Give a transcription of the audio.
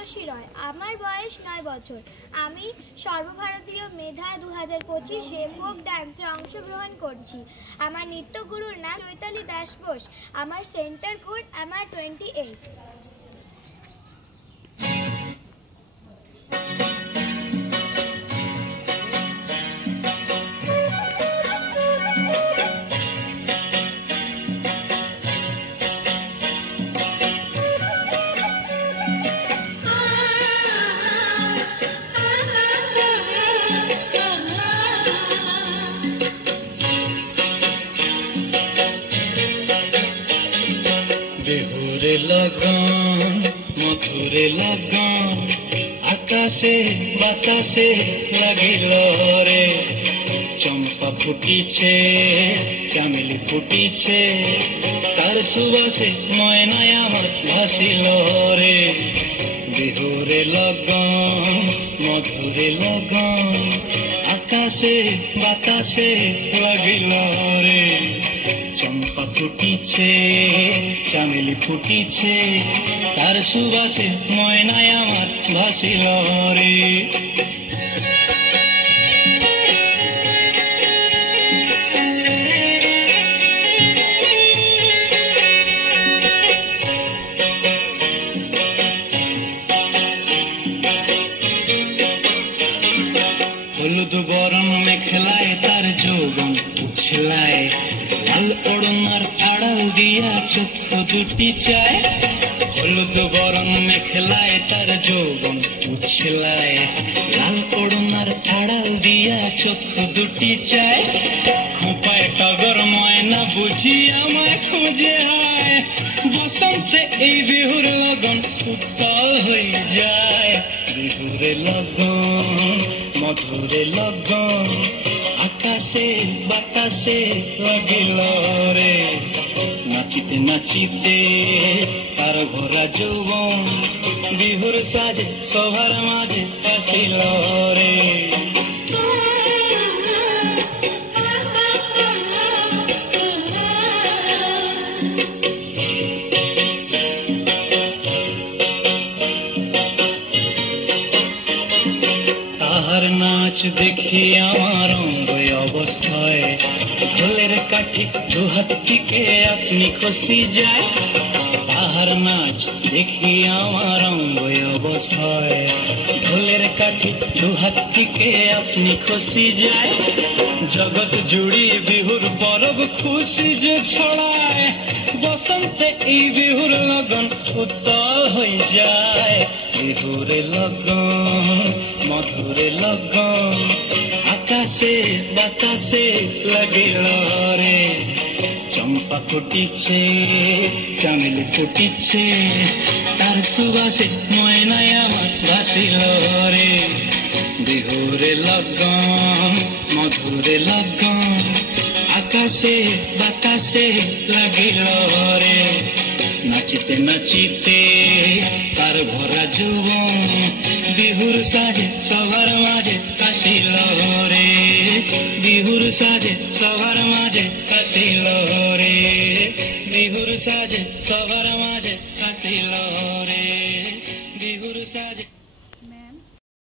প্রিয়সী রয়। আমার বয়স 9 বছর। আমি সর্বভারতীয় মেধা 2025-এ ফোক ডান্সে অংশগ্রহণ করছি। আমার নৃত্যগুরুর নাম চৈতালি দাস বোস। আমার সেন্টার কোড আমার 28। বিহুরে লগন মধুরে লগন আকাশে বাতাসে লাগিল রে, চম্পা ফুটিছে চামেলি ফুটিছে, তার সুবাসে ময়নায় আমার ভাসিল রে। বিহুরে লগন মধুরে লগন আকাশে বাতাসে লাগিল রে, চম্পা ফুটিছে চামেলি ফুটিছে, তার সুবাসে ময়নায় আমার ভাসিল রে। হলুদ বরণ মেখলায় তার যৌবন উছলায়, লাল ওড়নার আড়াল দিয়া চক্ষু দুটি চায়। হলুদ বরণ মেখলায় তার যৌবন উছলায়, লাল ওড়নার আড়াল দিয়া চক্ষু দুটি চায়। খোঁপায় টগর ময়না বুঝি আমায় খুঁজে হায়, বসন্তে এই বিহুর লগন উত্তাল হয়ে যায়। বিহুরে লগন মধুরে লগন আকাশে বাতাসে লাগিল রে, নাচিতে নাচিতে তার ভরা যৌবন বিহুর সাজে সবার মাঝে আসিল রে। তাহার নাচ দেখি আমার অঙ্গ অবস্থায়, ঢোলের কাঠি দুহাত থেকে আপনি খসি যায়। তাহার নাচ দেখি আমার অঙ্গ অবস্থায়, ঢোলের কাঠি দুহাত থেকে আপনি খসি যায়। জগৎ জুড়ি বিহুর পরব খুশি যে ছড়ায়, বসন্তে এই বিহুর লগন উত্তাল হয়ে যায়। বিহুরে লগন মধুরে লগন আকাশে বাতাসে লাগিল রে, চম্পা ফুটিছে চামেলি ফুটিছে, তার সুবাসে ময়নায় আমার ভাসিল রে। বিহুরে লগন মধুরে লগন আকাশে বাতাসে লাগিল রে, নাচিতে নাচিতে তার ভরা যৌবন বিহুর সাজে সবার মাঝে আসিল রে। বিহুর সাজে সবার মাঝে আসিল রে, বিহুর সাজে সবার মাঝে আসিল রে, বিহুর সাজে